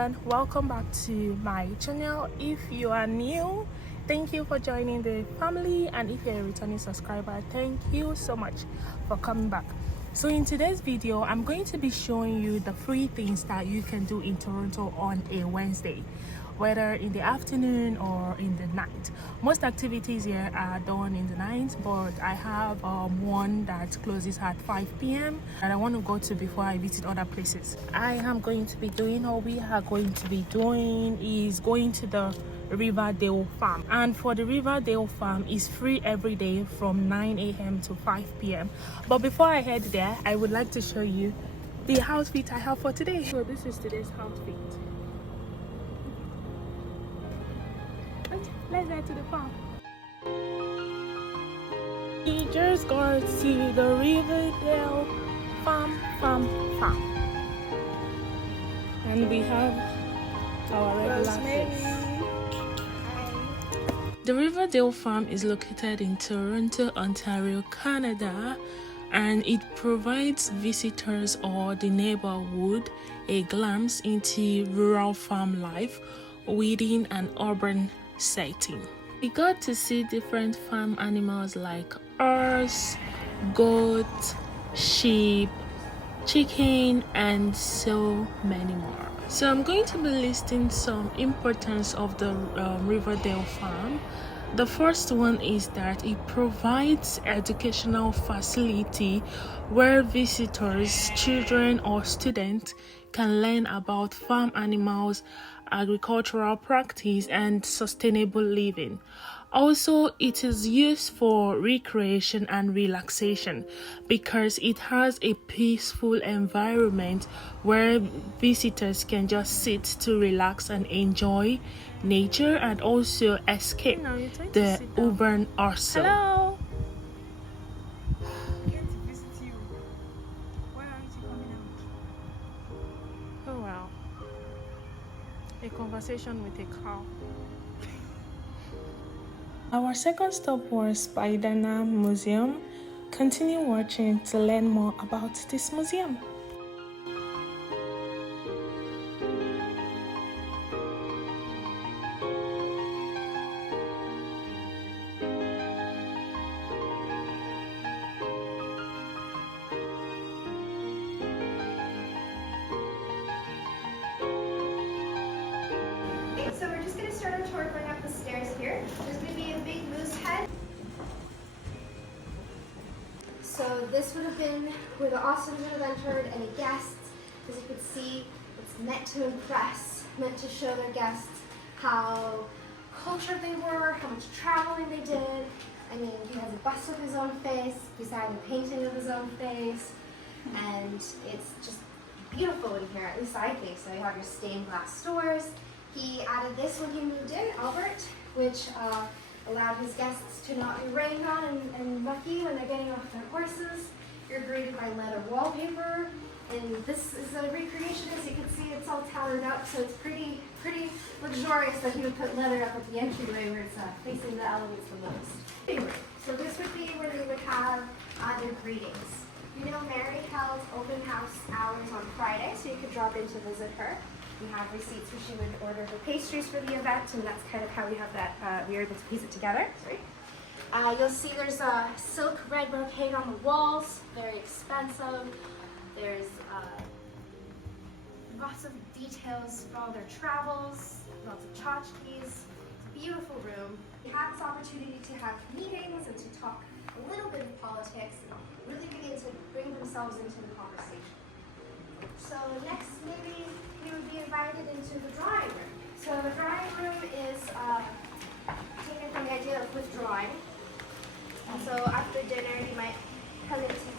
everyone, welcome back to my channel. If you are new, thank you for joining the family, and if you're a returning subscriber, thank you so much for coming back. So in today's video, I'm going to be showing you the free things that you can do in Toronto on a Wednesday, whether in the afternoon or in the night. Most activities here are done in the night, but I have one that closes at 5 p.m. that I want to go to before I visit other places. I am going to be doing, or we are going to be doing, is going to the Riverdale Farm. And for the Riverdale Farm is free every day from 9 a.m. to 5 p.m. But before I head there, I would like to show you the outfit I have for today. So this is today's outfit. Let's head to the farm. We just got to the Riverdale Farm. And we have our regular fish. The Riverdale Farm is located in Toronto, Ontario, Canada, and it provides visitors or the neighborhood a glimpse into rural farm life within an urban setting. We got to see different farm animals like horse, goat, sheep, chicken, and so many more. So I'm going to be listing some importance of the Riverdale Farm. The first one is that it provides educational facility where visitors, children or students can learn about farm animals, agricultural practice, and sustainable living. Also, it is used for recreation and relaxation because it has a peaceful environment where visitors can just sit to relax and enjoy nature and also escape the urban hustle. Hello. I came to visit you. Why aren't you coming out? Oh wow. A conversation with a cow. Our second stop was Spadina Museum. Continue watching to learn more about this museum. So we're just going to start our tour going up the stairs here. There's going to be a big moose head. So this would have been where the Austins would have entered any guests. As you can see, it's meant to impress, meant to show their guests how cultured they were, how much traveling they did. I mean, he has a bust of his own face, beside a painting of his own face, and it's just beautiful in here, at least I think so. You have your stained glass doors. He added this when he moved in, Albert, which allowed his guests to not be rained on and mucky when they're getting off their horses. You're greeted by leather wallpaper, and this is a recreation. As you can see, it's all towered up, so it's pretty luxurious that he would put leather up at the entryway where it's facing the elements the most. Anyway, so this would be where they would have their greetings. You know, Mary held open house hours on Friday, so you could drop in to visit her. We have receipts where she would order her pastries for the event, and that's kind of how we have that, we were able to piece it together. Sorry. You'll see there's a silk red brocade on the walls, very expensive. There's lots of details for all their travels, lots of tchotchkes. It's a beautiful room. We had this opportunity to have meetings and to talk a little bit of politics and really begin to bring themselves into the conversation. So next, maybe we would be invited into the drawing room. So the drawing room is taken from the idea of withdrawing. And so after dinner, you might come in to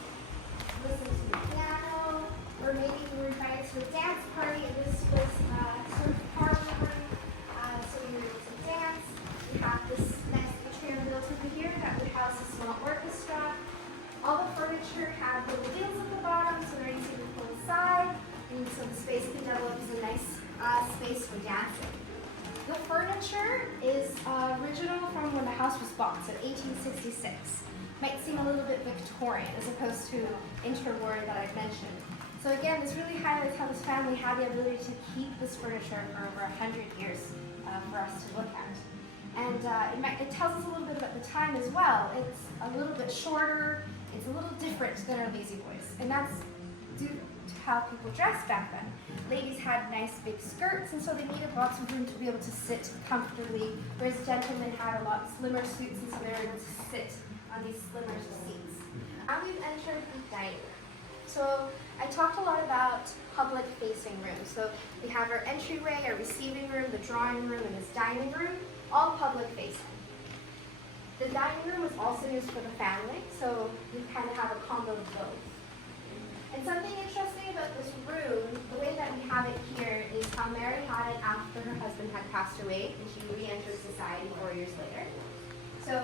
listen to the piano, or maybe you were invited to a dance party, and this was sort of parlor room, so you were able to dance. We have this nice atrium built over here that would house a small orchestra. All the furniture had little wheels at the bottom, so they're easy to pull aside. And so the space can develop as a nice space for dancing. The furniture is original from when the house was bought, so 1866. Might seem a little bit Victorian as opposed to interwar that I've mentioned. So again, this really highlights how this family had the ability to keep this furniture for over 100 years for us to look at. And it tells us a little bit about the time as well. It's a little bit shorter, it's a little different than our lazy boys. And that's due to how people dressed back then. Ladies had nice big skirts, and so they needed lots of room to be able to sit comfortably, whereas gentlemen had a lot slimmer suits, and so they were able to sit on these slimmer seats. Now we've entered the dining room. So I talked a lot about public facing rooms. So we have our entryway, our receiving room, the drawing room, and this dining room, all public facing. The dining room was also used for the family, so you kind of have a combo of both. And something interesting about this room, the way that we have it here, is how Mary had it after her husband had passed away and she re-entered society 4 years later. So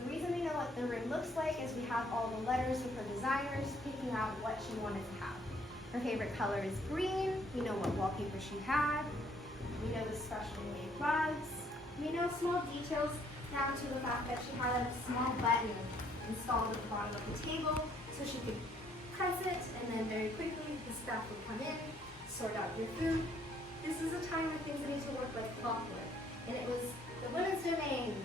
the reason we know what the room looks like is we have all the letters of her designers picking out what she wanted to have. Her favorite color is green. We know what wallpaper she had. We know the specially made rugs. We know small details down to the fact that she had a small button installed at the bottom of the table so she could press it, and then very quickly the staff would come in, sort out your food. This is a time when things need to work like clockwork, and it was the women's domain,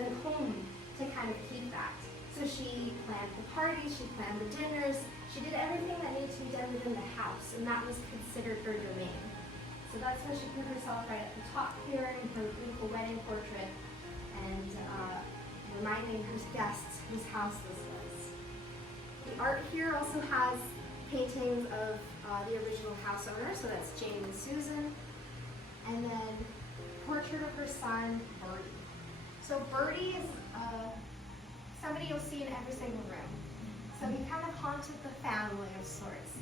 the home, to kind of keep that. So she planned the parties, she planned the dinners, she did everything that needed to be done within the house, and that was considered her domain. So that's why she put herself right at the top here in her beautiful wedding portrait, and reminding her guests whose house this was. The art here also has paintings of the original house owner, so that's Jayde and Susan, and then portrait of her son, Birdie. So Birdie is somebody you'll see in every single room. So he kind of haunted the family of sorts.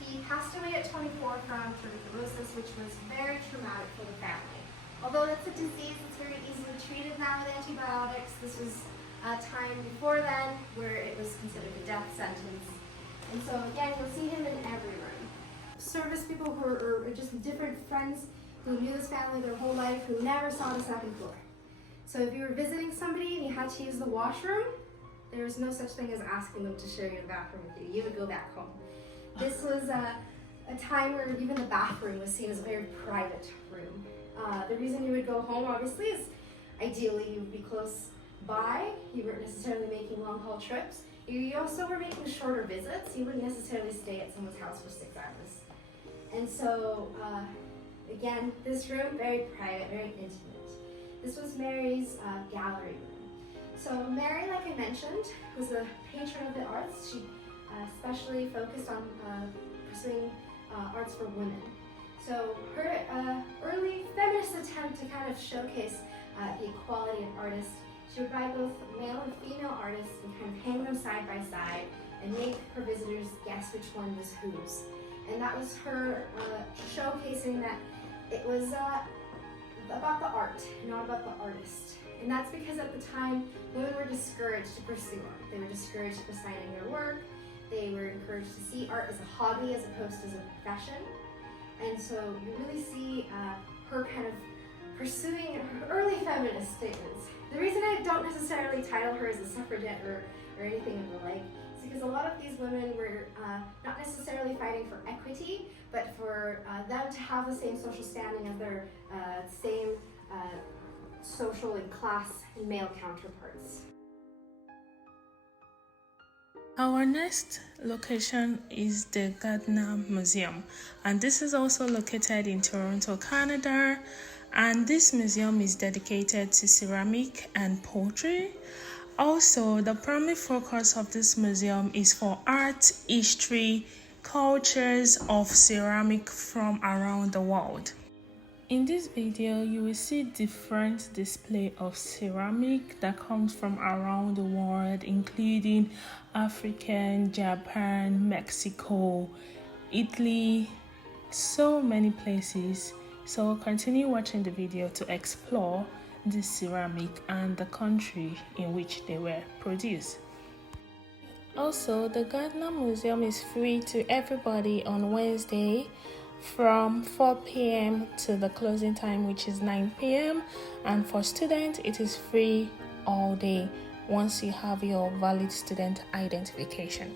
He passed away at 24 from tuberculosis, which was very traumatic for the family. Although it's a disease that's very easily treated now with antibiotics, this was a time before then where it was considered a death sentence. And so again, you'll see him in every room. Service people who are just different friends who knew this family their whole life, who never saw the second floor. So if you were visiting somebody and you had to use the washroom, there was no such thing as asking them to share your bathroom with you. You would go back home. This was a time where even the bathroom was seen as a very private room. The reason you would go home, obviously, is ideally you would be close by. You weren't necessarily making long haul trips. You also were making shorter visits. You wouldn't necessarily stay at someone's house for 6 hours. And so, again, this room, very private, very intimate. This was Mary's gallery room. So Mary, like I mentioned, was a patron of the arts. She especially focused on pursuing arts for women. So her early feminist attempt to kind of showcase the equality of artists, she would buy both male and female artists and kind of hang them side by side and make her visitors guess which one was whose. And that was her showcasing that it was about the art, not about the artist. And that's because at the time, women were discouraged to pursue art. They were discouraged from signing their work. They were encouraged to see art as a hobby as opposed to as a profession. And so you really see her kind of pursuing her early feminist statements. The reason I don't necessarily title her as a suffragette or anything of the like is because a lot of these women were not necessarily fighting for equity, but for them to have the same social standing as their same social and class and male counterparts. Our next location is the Gardiner Museum, and this is also located in Toronto, Canada, and this museum is dedicated to ceramic and pottery. Also, the primary focus of this museum is for art, history, cultures of ceramic from around the world. In this video, you will see different display of ceramic that comes from around the world, including African, Japan, Mexico, Italy, so many places. So continue watching the video to explore this ceramic and the country in which they were produced. Also, the Gardiner Museum is free to everybody on Wednesday from 4 p.m. to the closing time, which is 9 p.m. and for students it is free all day once you have your valid student identification.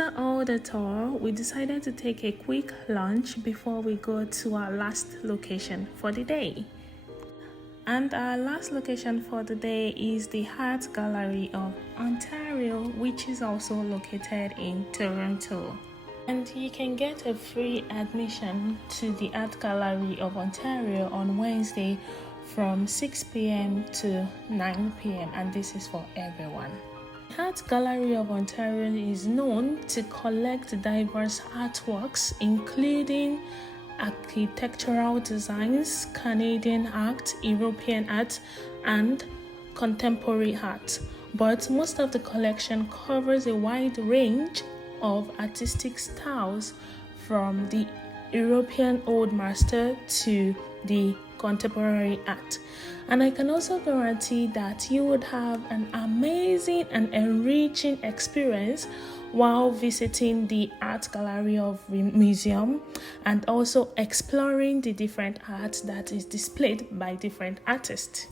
After all the tour, we decided to take a quick lunch before we go to our last location for the day. And our last location for the day is the Art Gallery of Ontario, which is also located in Toronto. And you can get a free admission to the Art Gallery of Ontario on Wednesday from 6 p.m. to 9 p.m. and this is for everyone. The Art Gallery of Ontario is known to collect diverse artworks including architectural designs, Canadian art, European art, and contemporary art. But most of the collection covers a wide range of artistic styles from the European Old Master to the contemporary art. And I can also guarantee that you would have an amazing and enriching experience while visiting the Art Gallery of Museum and also exploring the different art that is displayed by different artists.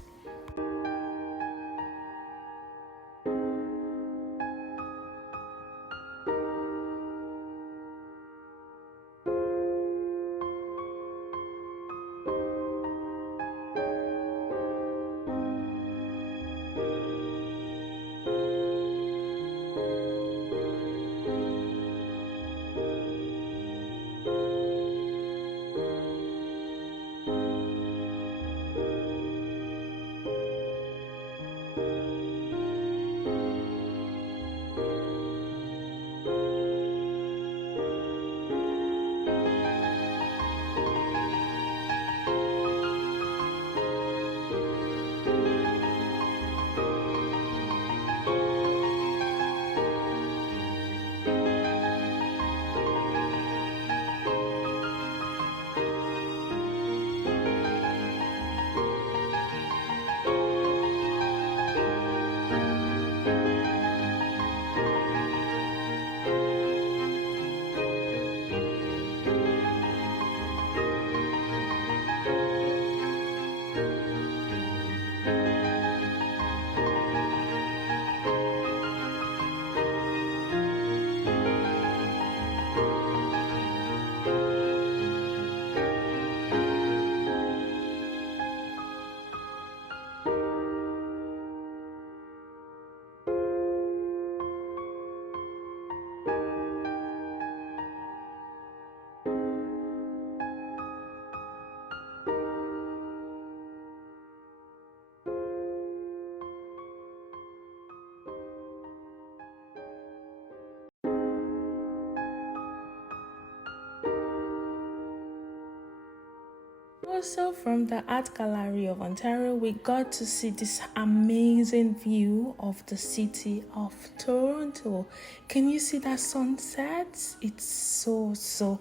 Also from the Art Gallery of Ontario, we got to see this amazing view of the city of Toronto. Can you see that sunset? It's so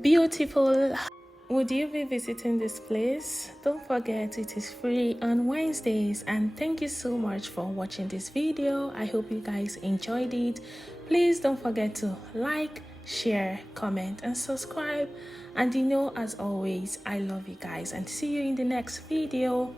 beautiful. Would you be visiting this place? Don't forget it is free on Wednesdays, and thank you so much for watching this video. I hope you guys enjoyed it. Please don't forget to like, share, comment, and subscribe. And as always, I love you guys and see you in the next video.